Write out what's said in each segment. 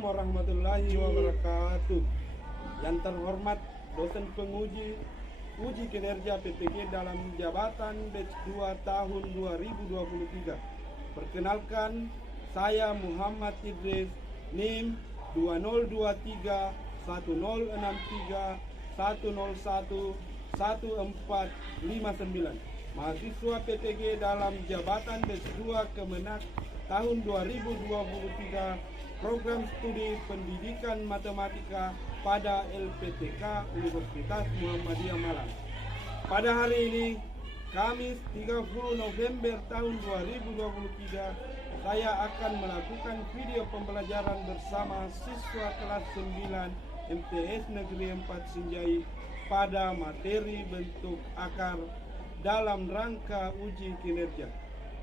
warahmatullahi wabarakatuh. Yang terhormat dosen penguji uji kinerja PTG dalam jabatan batch 2 tahun 2023. Perkenalkan, saya Muhammad Idris, NIM 2023 1063 101 1459. Mahasiswa PTG dalam jabatan batch 2 Kemenak tahun 2023, program studi pendidikan matematika pada LPTK Universitas Muhammadiyah Malang. Pada hari ini, Kamis 30 November tahun 2023, saya akan melakukan video pembelajaran bersama siswa kelas 9 MTS Negeri 4 Sinjai pada materi bentuk akar dalam rangka uji kinerja.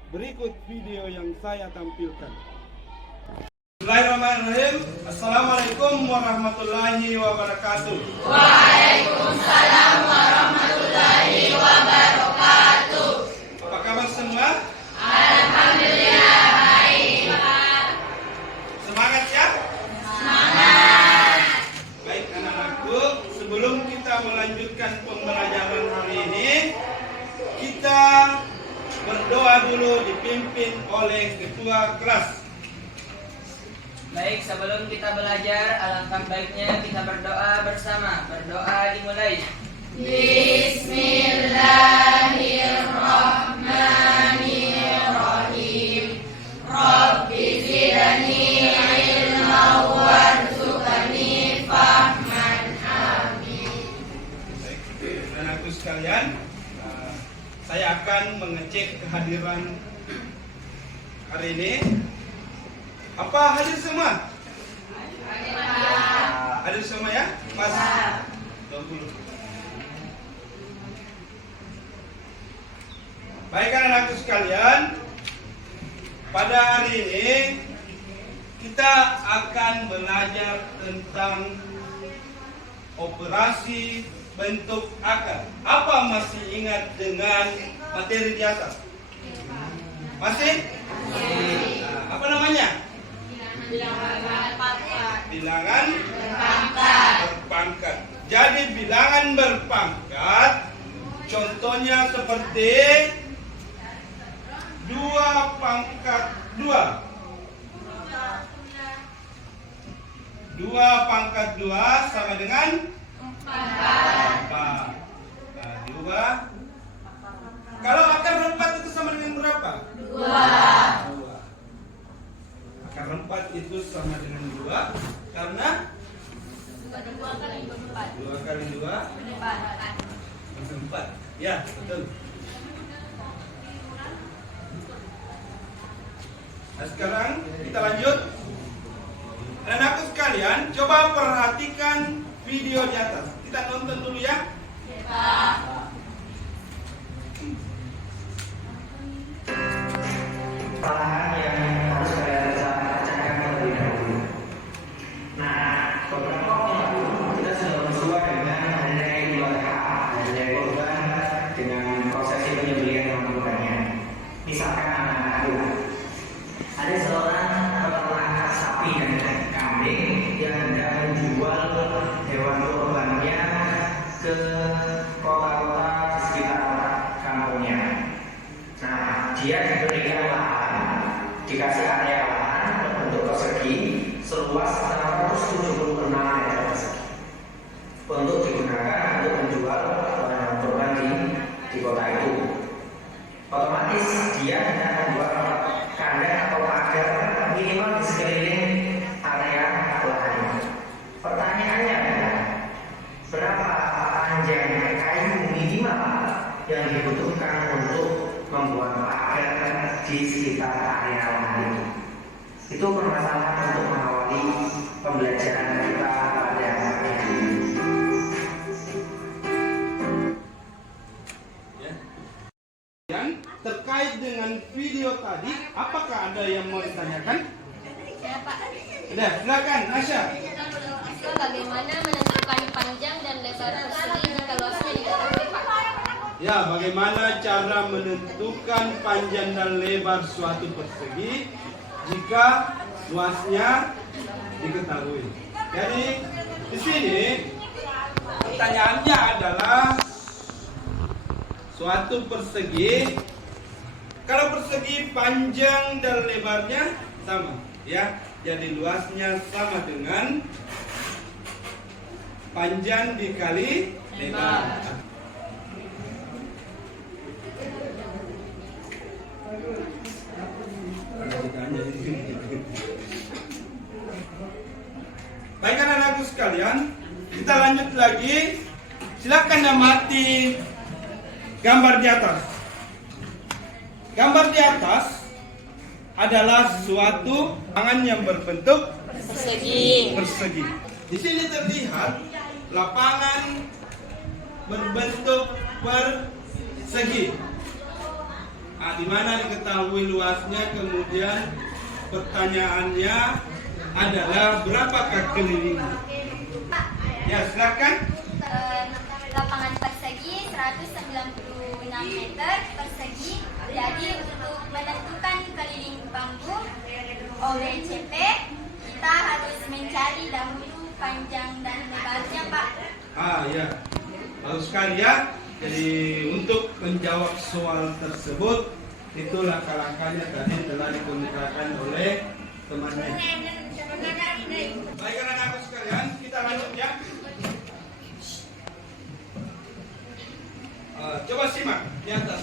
Berikut video yang saya tampilkan. Bismillahirrahmanirrahim. Assalamualaikum warahmatullahi wabarakatuh. Waalaikumsalam warahmatullahi wabarakatuh. Apa kabar semua? Alhamdulillah baik. Semangat ya? Semangat. Baik anak-anakku, sebelum kita melanjutkan pembelajaran hari ini, kita berdoa dulu dipimpin oleh ketua kelas. Baik, sebelum kita belajar, alangkah baiknya kita berdoa bersama. Berdoa dimulai. Bismillahirrahmanirrahim. Rabbi zidni ilma warzuqni fahman. Amin. Baik, anak-anakku sekalian, saya akan mengecek kehadiran hari ini. Apa hadir semua? Hadir semua ya? Mas 20. Baik anak-anakku sekalian, pada hari ini kita akan belajar tentang operasi bentuk akar. Apa masih ingat dengan materi di atas? Masih? Nah, apa namanya? Bilangan berpangkat. Jadi bilangan berpangkat contohnya seperti 2 pangkat 2. 2 pangkat 2 sama dengan 4. Nah, 2. Kalau akar 4 itu sama dengan berapa? 2. Akar 4 itu sama dengan 2 karena 2 kali 2 4. Ya, betul. Nah, sekarang kita lanjut. Anak-anakku sekalian, coba perhatikan video di atas. Kita nonton dulu ya. Kesalahan yang harus saya bacakan terlebih dahulu. Nah, beberapa waktu kita sudah bersuara dengan adanya 2K, adanya korban dengan prosesi penyembelihan hewan kurbannya. Misalkan anak-anakku, ada seorang peternak sapi dan kambing yang hendak menjual hewan kurbannya ke kota-kota di sekitar kampungnya. Nah, dia diberikan lahan, dikasih area lahan berbentuk persegi seluas 176 meter persegi untuk digunakan untuk menjual hewan kurban di kota itu. Otomatis dia hanya membuat kandang atau pagar minimal di sekeliling area lahan itu. Pertanyaannya adalah berapa panjang kayu minimal yang dibutuhkan untuk membuat pagar di sekitar area lahan itu. Itu permasalahan untuk mengawali pembelajaran kita pada hari ini. Yang terkait dengan video tadi, apakah ada yang mau ditanyakan? Ada, silakan Nasya. Bagaimana menentukan panjang dan lebar persegi jika luasnya diketahui, Pak? Ya, bagaimana cara menentukan panjang dan lebar suatu persegi jika luasnya diketahui. Jadi di sini pertanyaannya adalah suatu persegi. Kalau persegi panjang dan lebarnya sama, ya. Jadi luasnya sama dengan panjang dikali lebar. Baik anak-anakku sekalian, kita lanjut lagi. Silakan amati gambar di atas. Gambar di atas adalah suatu lapangan yang berbentuk persegi. Di sini terlihat lapangan berbentuk persegi. Di mana diketahui luasnya, kemudian pertanyaannya adalah berapakah kelilingnya? Ya, silakan. Lapangan persegi 196 meter persegi. Jadi untuk menentukan keliling panggung OBCP, kita harus mencari dahulu panjang dan lebarnya, Pak. Ya, bagus sekali ya. Jadi untuk menjawab soal tersebut, itu langkah-langkahnya tadi telah dikemukakan oleh temannya. Baik anak-anak sekalian, kita lanjut ya. Coba simak di atas.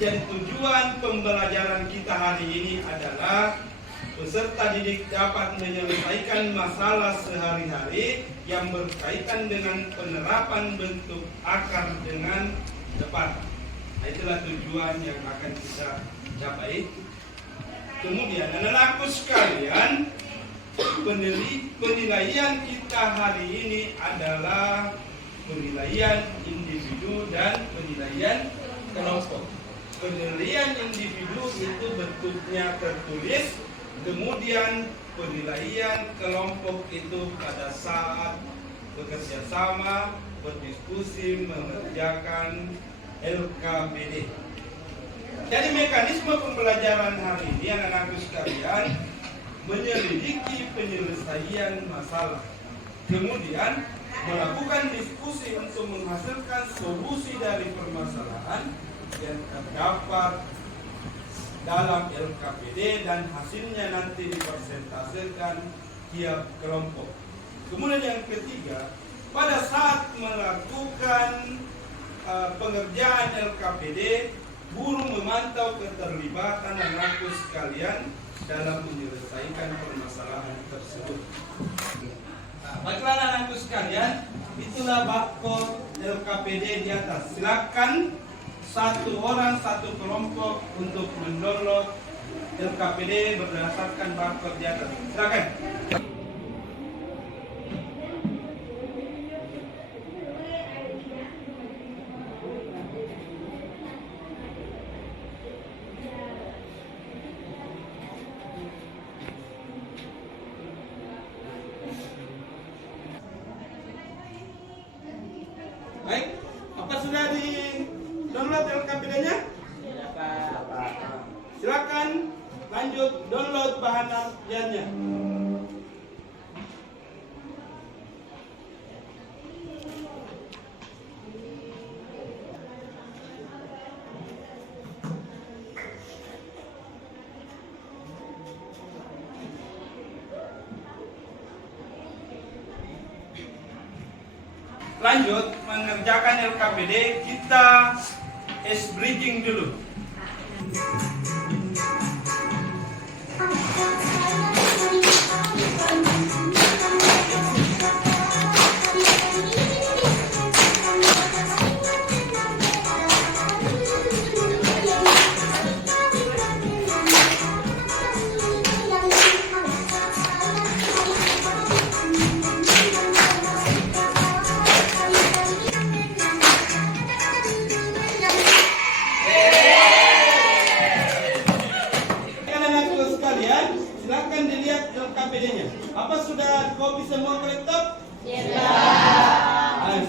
Jadi tujuan pembelajaran kita hari ini adalah peserta didik dapat menyelesaikan masalah sehari-hari yang berkaitan dengan penerapan bentuk akar dengan tepat. Itulah tujuan yang akan kita capai. Kemudian anak-anakku sekalian, penilaian kita hari ini adalah penilaian individu dan penilaian kelompok. Penilaian individu itu bentuknya tertulis, kemudian penilaian kelompok itu pada saat bekerja sama, berdiskusi, mengerjakan LKPD. Jadi mekanisme pembelajaran hari ini anak-anakku sekalian menyelidiki penyelesaian masalah, kemudian melakukan diskusi untuk menghasilkan solusi dari permasalahan yang terdapat dalam LKPD dan hasilnya nanti dipresentasikan tiap kelompok. Kemudian yang ketiga, pada saat melakukan pengerjaan LKPD, guru memantau keterlibatan anak-anakku sekalian dalam menyelesaikan permasalahan tersebut. Baiklah anak-anakku sekalian, itulah barcode LKPD di atas. Silakan satu orang satu kelompok untuk mendownload LKPD berdasarkan barcode di atas. Silakan. Baik, apa sudah di download LKPD-nya? Silakan lanjut download bahan artiannya. Lanjut mengerjakan LKPD, kita bridging dulu. Silakan dilihat LKPD-nya. Apa sudah copy semua ke laptop? Ya.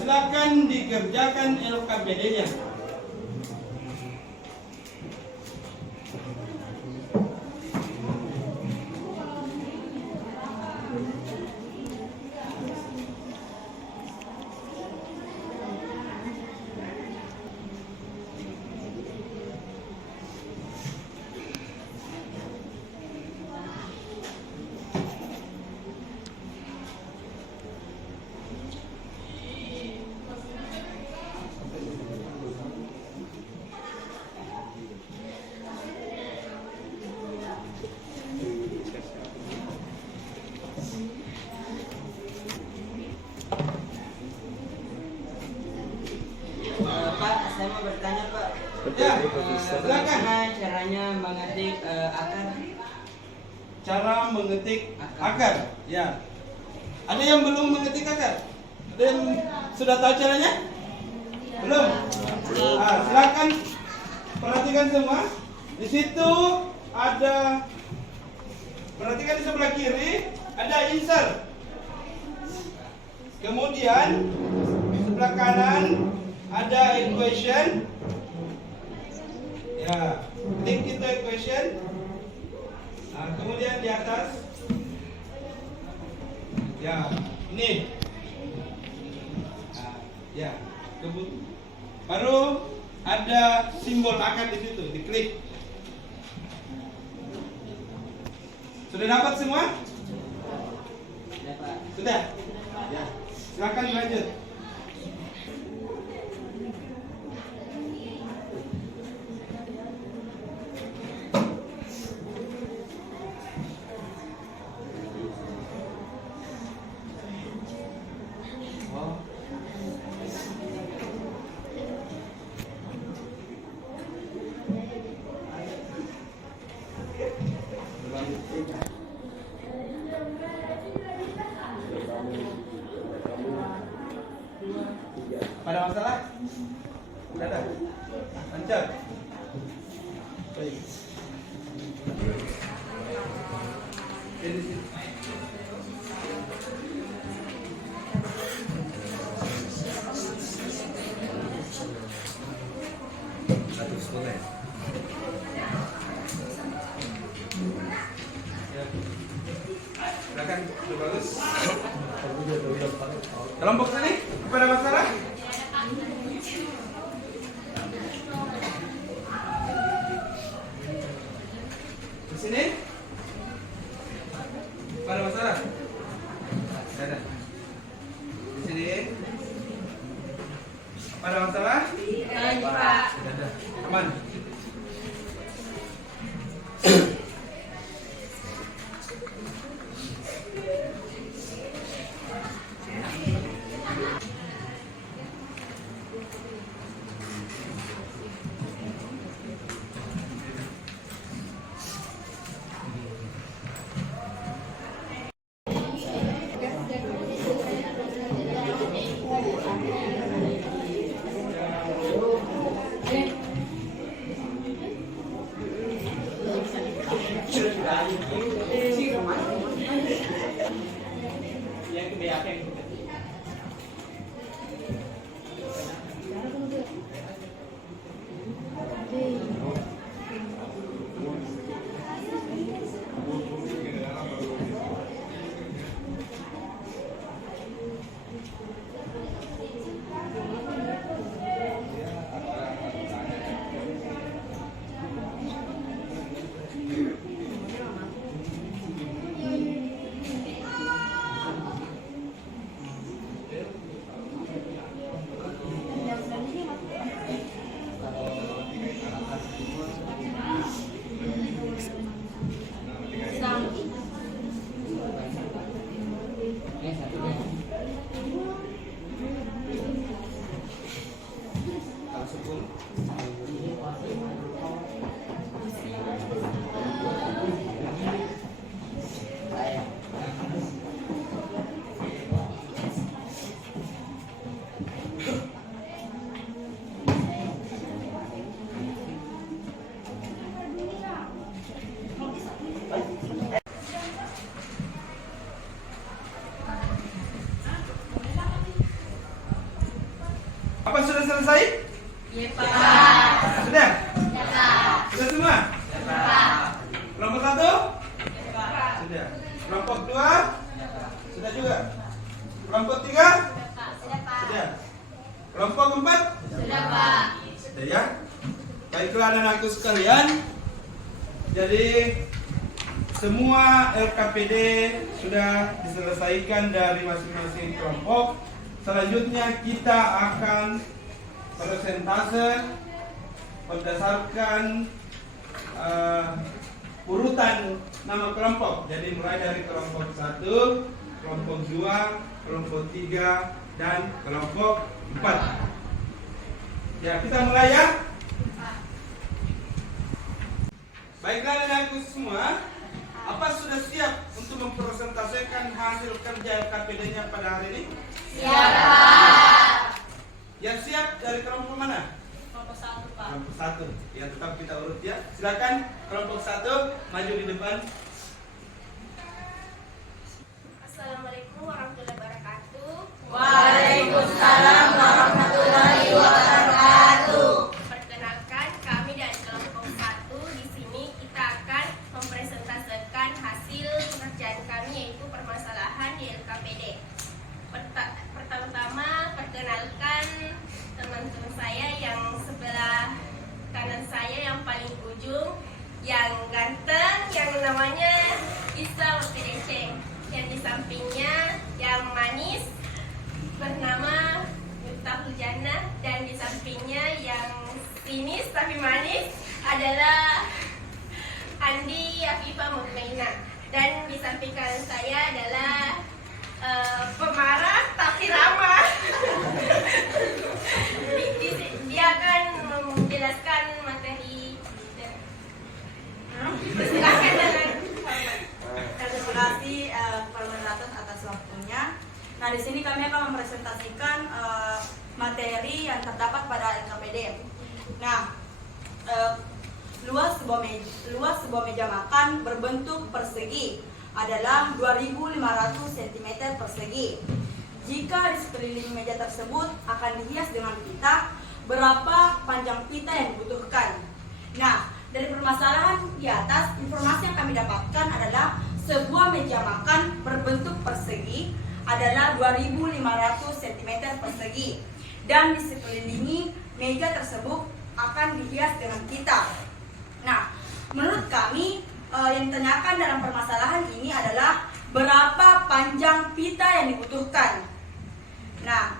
Silakan dikerjakan LKPD-nya. Ya, silakan. Gimana caranya mengetik akar? Cara mengetik akar. Ya. Ada yang belum mengetik akar? Ada yang sudah tahu caranya? Belum? Silakan perhatikan semua. Di situ ada, perhatikan di sebelah kiri ada insert. Kemudian sebelah kanan ada equation. Ya, klik itu equation. Kemudian di atas, ya, ini. Ya, baru ada simbol akar di situ, diklik. Sudah dapat semua? Sudah? Ya. Silakan lanjut. Pada masalah? Sudah ada? Lancar? Baik. Silakan, sudah bagus. Kelompok sini, pada masalah? Di sini? Pada masalah? Ada. Di sini? Pada masalah? Pak. Ada. Aman. Apa sudah selesai? Iya, Pak. Sudah? Ya, Pak. Sudah semua? Ya, Pak. Kelompok 1? Sudah. Kelompok 2? Sudah juga. Kelompok 3? Sudah, Pak. Sudah. Kelompok 4? Sudah, Pak. Sudah ya? Baiklah anak-anakku sekalian. Jadi semua LKPD sudah diselesaikan dari masing-masing kelompok. Selanjutnya kita akan persentase berdasarkan urutan nama kelompok. Jadi mulai dari kelompok 1, kelompok 2, kelompok 3, dan kelompok 4. Ya, kita mulai ya. Baiklah anak-anakku semua, apa sudah siap untuk mempresentasikan hasil kerja LKPD-nya pada hari ini? Siap, Pak. Yang siap dari kelompok mana? Kelompok 1, Pak. Kelompok 1. Ya, tetap kita urut ya. Silakan kelompok 1 maju di depan. Assalamualaikum warahmatullahi wabarakatuh. Waalaikumsalam warahmatullahi wabarakatuh. Perkenalkan, kami dari kelompok 1 di sini kita akan mempresentasikan hasil pekerjaan kami, yaitu permasalahan di LKPD. Pertama-tama perkenalkan teman-teman saya yang sebelah kanan saya yang paling ujung, yang ganteng, yang namanya Islam PDC. Yang di sampingnya yang manis bernama Miftahul Jannah, dan di sampingnya yang sinis tapi manis adalah Andi Afifah Mutmainah, dan di samping kanan saya adalah pemarah tapi ramah. Dia akan menjelaskan materi. Silakan dengan Terima kasih Pak Moderator atas waktunya. Nah, di sini kami akan mempresentasikan materi yang terdapat pada LKPD. Nah, luas sebuah meja makan berbentuk persegi adalah 2.500 cm persegi. Jika di sekeliling meja tersebut akan dihias dengan pita, berapa panjang pita yang dibutuhkan? Nah, dari permasalahan di atas, informasi yang kami dapatkan adalah sebuah meja makan berbentuk persegi adalah 2.500 cm persegi, dan di sekelilingi meja tersebut akan dihias dengan pita. Nah, menurut kami yang ditanyakan dalam permasalahan ini adalah berapa panjang pita yang dibutuhkan. Nah,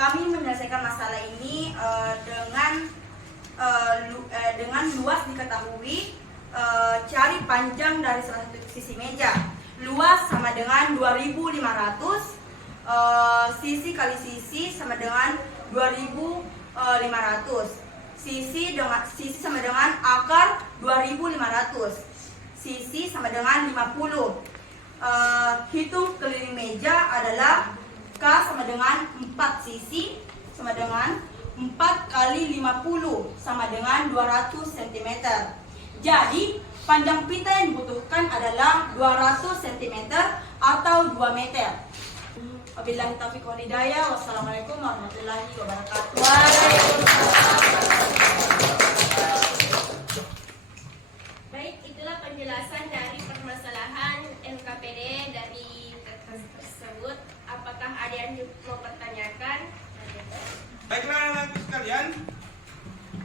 kami menyelesaikan masalah ini dengan luas diketahui, cari panjang dari salah satu sisi meja. Luas sama dengan 2.500, sisi kali sisi sama dengan 2.500. Sisi sama dengan akar 2.500. Sisi sama dengan 50. Hitung keliling meja adalah K sama dengan 4 sisi sama dengan 4 kali 50 sama dengan 200 cm. Jadi panjang pita yang dibutuhkan adalah 200 cm atau 2 meter. Wabillahi taufiq wal hidayah. Wassalamualaikum warahmatullahi wabarakatuh. Baik, itulah penjelasan dari permasalahan LKPD dari kertas tersebut. Apakah ada yang mau pertanyakan? Baiklah anak-anakku sekalian,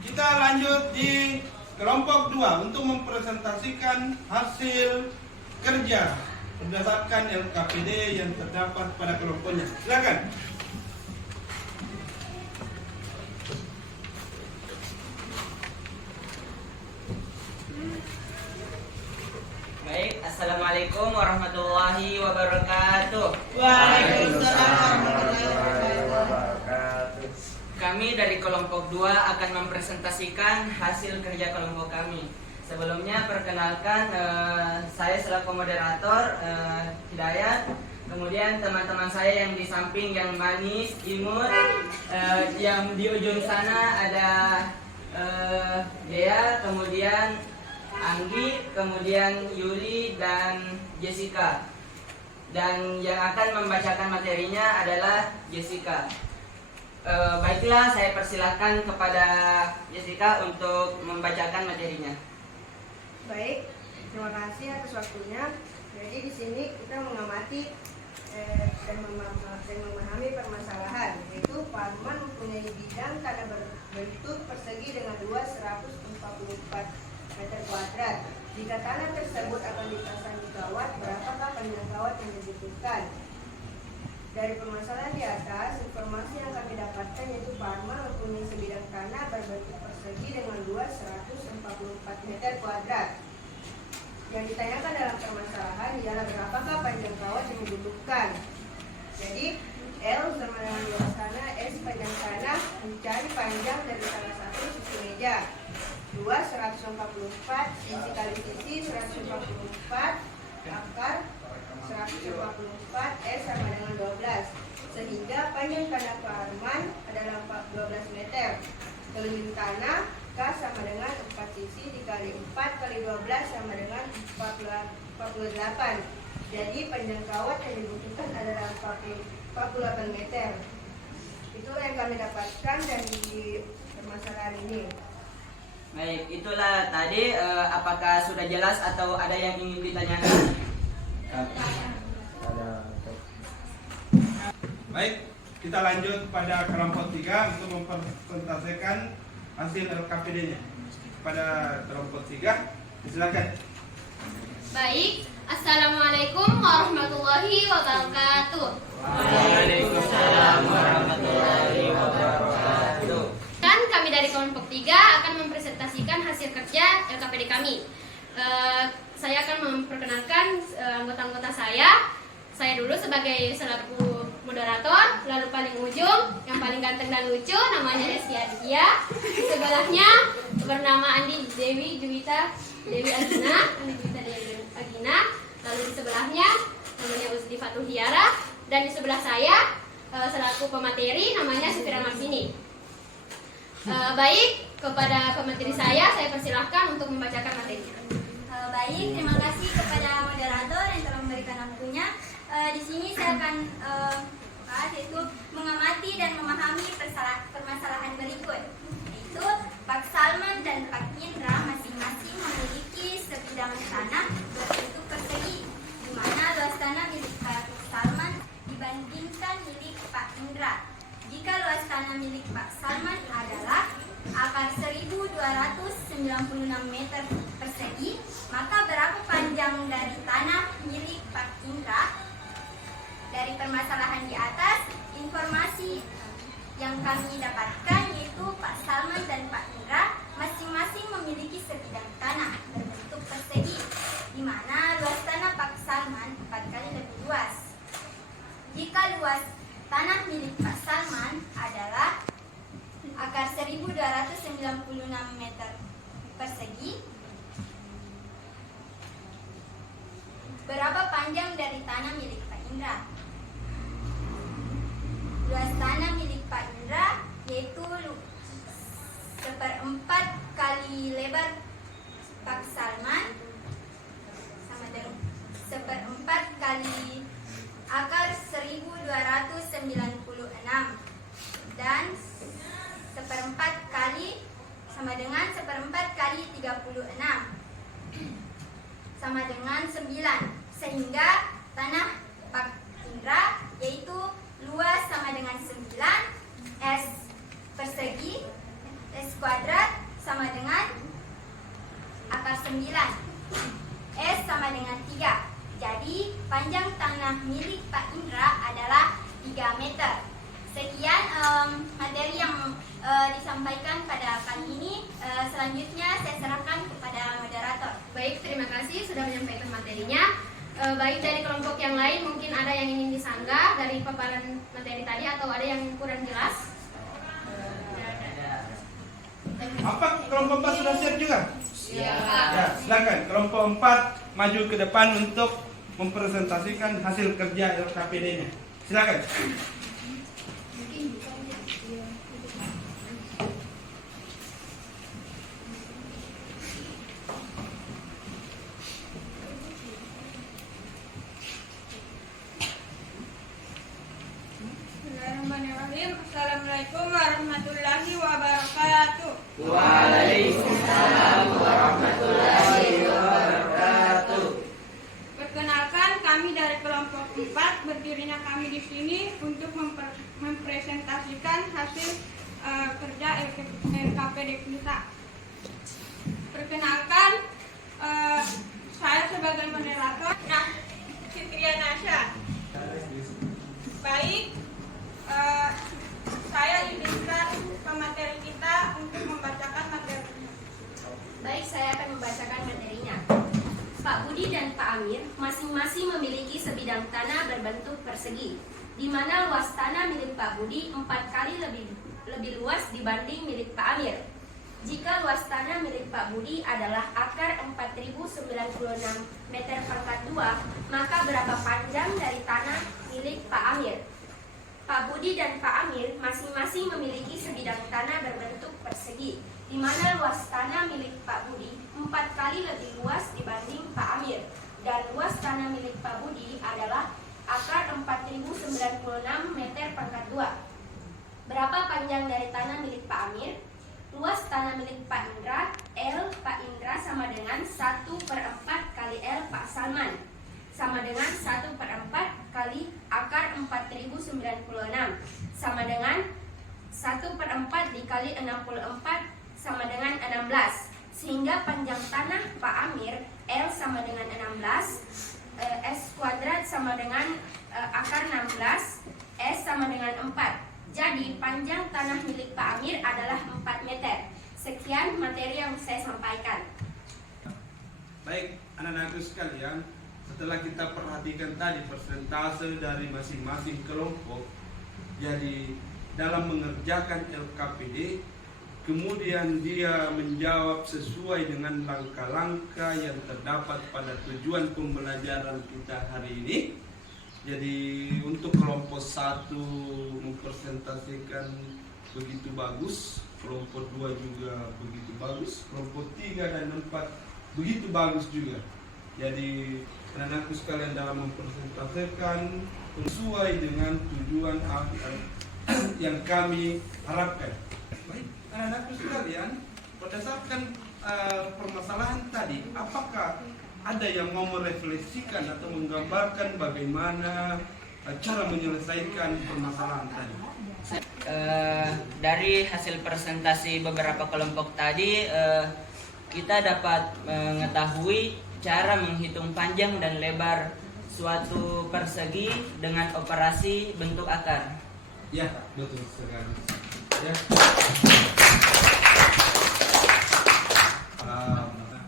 kita lanjut di kelompok 2 untuk mempresentasikan hasil kerja berdasarkan LKPD yang terdapat pada kelompoknya. Silakan. Baik, Assalamualaikum warahmatullahi wabarakatuh. Waalaikumsalam warahmatullahi wabarakatuh. Kami dari kelompok 2 akan mempresentasikan hasil kerja kelompok kami. Sebelumnya perkenalkan, saya selaku moderator Hidayat. Kemudian teman-teman saya yang di samping yang manis, imut, yang di ujung sana ada Dea, kemudian Anggi, kemudian Yuli dan Jessica. Dan yang akan membacakan materinya adalah Jessica. Baiklah, saya persilahkan kepada Jessica untuk membacakan materinya. Baik, terima kasih atas waktunya. Jadi di sini kita mengamati dan memahami permasalahan, yaitu Pak Arman mempunyai bidang tanah berbentuk persegi dengan luas 144 meter kuadrat. Jika tanah tersebut akan dipasangi kawat, berapakah panjang kawat yang dibutuhkan? Dari permasalahan di atas, informasi yang kami dapatkan yaitu Pak Arman mempunyai sebidang tanah berbentuk persegi dengan luas 144 meter kuadrat. Yang ditanyakan dalam permasalahan ialah berapakah panjang kawat yang dibutuhkan. Jadi L sama dengan luas tanah, S panjang tanah, mencari panjang dari salah satu sisi meja. luas 144, sisi kali sisi 144, akar 144, S sama dengan 12. Sehingga panjang tanah Pak Arman adalah 12 meter. Keliling tanah K sama dengan 4 sisi dikali 4 kali 12 sama dengan 48. Jadi panjang kawat yang dibutuhkan adalah 48 meter. Itulah yang kami dapatkan dari permasalahan ini. Baik, itulah tadi. Apakah sudah jelas atau ada yang ingin ditanyakan? Baik, kita lanjut pada kelompok 3 untuk mempresentasikan hasil LKPD-nya. Pada kelompok 3, silakan. Baik, Assalamualaikum warahmatullahi wabarakatuh. Waalaikumsalam warahmatullahi wabarakatuh. Dan kami dari kelompok 3 akan mempresentasikan hasil kerja LKPD kami. Saya akan memperkenalkan anggota-anggota saya. Saya dulu sebagai selaku moderator, lalu paling ujung, yang paling ganteng dan lucu, namanya Esti Aditya. Sebelahnya bernama Andi Dewi Juwita Dewi Agina, lalu di sebelahnya namanya Uzdi Fatuhiara, dan di sebelah saya selaku pemateri namanya Sufira Marsini. Baik, kepada pemateri saya persilahkan untuk membacakan materinya. Baik, terima kasih kepada moderator yang telah memberikan waktunya. Di sini saya akan bahas yaitu mengamati dan memahami permasalahan berikut, yaitu Pak Salman dan Pak Indra masing-masing memiliki sebidang tanah berbentuk persegi, di mana luas tanah milik Pak Salman dibandingkan milik Pak Indra. Jika luas tanah milik Pak Salman adalah akar 1296 meter persegi, maka berapa panjang dari tanah milik Pak Indra? Dari permasalahan di atas, informasi yang kami dapatkan yaitu Pak Salman dan Pak Indra masing-masing memiliki sebidang tanah berbentuk persegi, di mana luas tanah Pak Salman 4 kali lebih luas. Jika luas tanah milik Pak Salman adalah akar 1296 meter persegi, berapa panjang dari tanah milik Pak Indra? Luas tanah milik Pak Indra yaitu 1/4 kali lebar Pak Salman sama dengan 1/4 kali akar 1296, dan 1/4 kali sama dengan 1/4 kali 36 sama dengan 9, sehingga tanah Pak Indra yaitu luas sama dengan 9, S persegi, S kuadrat sama dengan akar 9, S sama dengan 3. Jadi panjang tanah milik Pak Indra adalah 3 meter. Sekian materi yang disampaikan pada kali ini. Selanjutnya saya serahkan kepada moderator. Baik, terima kasih sudah menyampaikan materinya. Baik, dari kelompok yang lain mungkin ada yang ingin disanggah dari paparan materi tadi atau ada yang kurang jelas? Apa kelompok 4 sudah siap juga? Siap. Ya, silakan kelompok 4 maju ke depan untuk mempresentasikan hasil kerja LKPD-nya. Silakan. Bismillahirrahmanirrahim. Assalamualaikum warahmatullahi wabarakatuh. Waalaikumsalam warahmatullahi wabarakatuh. Perkenalkan, kami dari kelompok 4, berdirinya kami di sini untuk mempresentasikan hasil kerja LKPD kita. Perkenalkan, saya sebagai moderator. Nah, Fitria Nasya. Baik, saya izinkan pemateri kita untuk membacakan materinya. Baik, saya akan membacakan materinya. Pak Budi dan Pak Amir masing-masing memiliki sebidang tanah berbentuk persegi, di mana luas tanah milik Pak Budi 4 kali lebih luas dibanding milik Pak Amir. Jika luas tanah milik Pak Budi adalah akar 4096 meter pangkat 2, maka berapa panjang dari tanah milik Pak Amir? Pak Budi dan Pak Amir masing-masing memiliki sebidang tanah berbentuk persegi, di mana luas tanah milik Pak Budi 4 kali lebih luas dibanding Pak Amir, dan luas tanah milik Pak Budi adalah akar 4096 meter pangkat 2. Berapa panjang dari tanah milik Pak Amir? Luas tanah milik Pak Indra, L Pak Indra sama dengan 1/4 kali L Pak Salman, sama dengan 1/4 kali akar 4096, sama dengan 1/4 dikali 64 sama dengan 16. Sehingga panjang tanah Pak Amir L sama dengan 16, S kuadrat sama dengan akar 16, S sama dengan 4. Jadi panjang tanah milik Pak Amir adalah 4 meter. Sekian materi yang saya sampaikan. Baik, anak-anakku sekalian, setelah kita perhatikan tadi persentase dari masing-masing kelompok, jadi dalam mengerjakan LKPD, kemudian dia menjawab sesuai dengan langkah-langkah yang terdapat pada tujuan pembelajaran kita hari ini. Jadi untuk kelompok 1 mempresentasikan begitu bagus, kelompok 2 juga begitu bagus, kelompok 3 dan 4 begitu bagus juga. Jadi anak-anakku sekalian dalam mempresentasikan sesuai dengan tujuan yang kami harapkan. Baik, anak-anakku sekalian, berdasarkan permasalahan tadi, apakah ada yang mau merefleksikan atau menggambarkan bagaimana cara menyelesaikan permasalahan tadi? Dari hasil presentasi beberapa kelompok tadi, kita dapat mengetahui cara menghitung panjang dan lebar suatu persegi dengan operasi bentuk akar. Ya, betul sekali. Ya.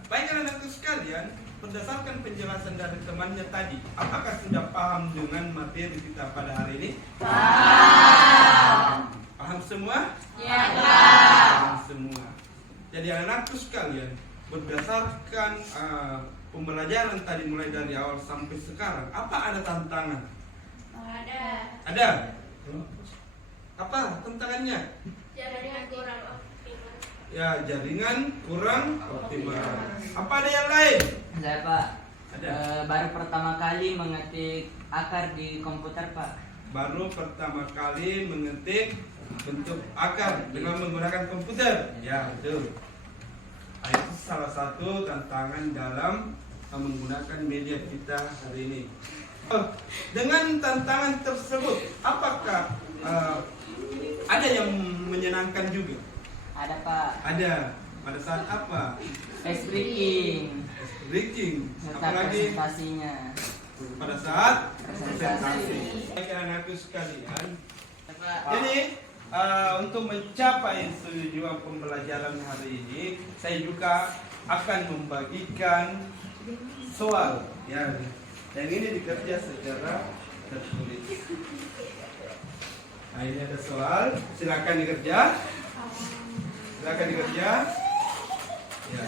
Baik anak-anakku sekalian, berdasarkan penjelasan dari temannya tadi, apakah sudah paham dengan materi kita pada hari ini? Paham. Paham semua? Ya, paham semua. Jadi anak-anakku sekalian, berdasarkan pembelajaran tadi mulai dari awal sampai sekarang, apa ada tantangan? Ada. Ada? Apa tantangannya? Jaringan kurang optimal. Ya, jaringan kurang optimal. Apa ada yang lain? Saya Pak, Ada. baru pertama kali mengetik akar di komputer Pak. Baru pertama kali mengetik bentuk akar dengan menggunakan komputer. Ya, betul. Itu salah satu tantangan dalam menggunakan media kita hari ini. Dengan tantangan tersebut, apakah ada yang menyenangkan juga? Ada Pak. Ada. Pada saat apa? Ice breaking. Breaking. Serta Apalagi presentasinya. pada saat Presentasi. presentasi. Baik anak-anakku sekalian. Pak. Jadi untuk mencapai tujuan pembelajaran hari ini, saya juga akan membagikan soal, ya. Dan ini dikerja secara tertulis. Nah, ini ada soal, silakan dikerja. Silakan dikerja. Ya.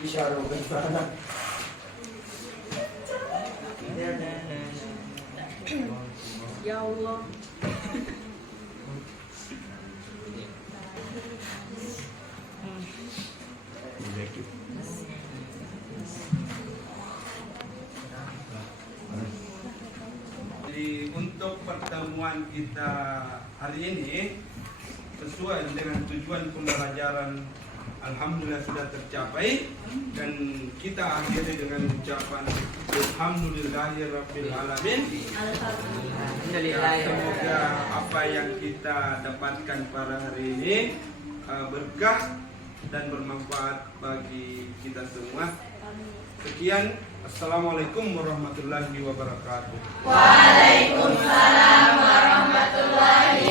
Isyarah bagaimana? Ya Allah. Jadi untuk pertemuan kita hari ini sesuai dengan tujuan pembelajaran, alhamdulillah sudah tercapai, dan kita akhiri dengan ucapan alhamdulillahirabbil alamin. Alhamdulillah. Semoga apa yang kita dapatkan pada hari ini berkah dan bermanfaat bagi kita semua. Sekian, assalamualaikum warahmatullahi wabarakatuh. Waalaikumsalam warahmatullahi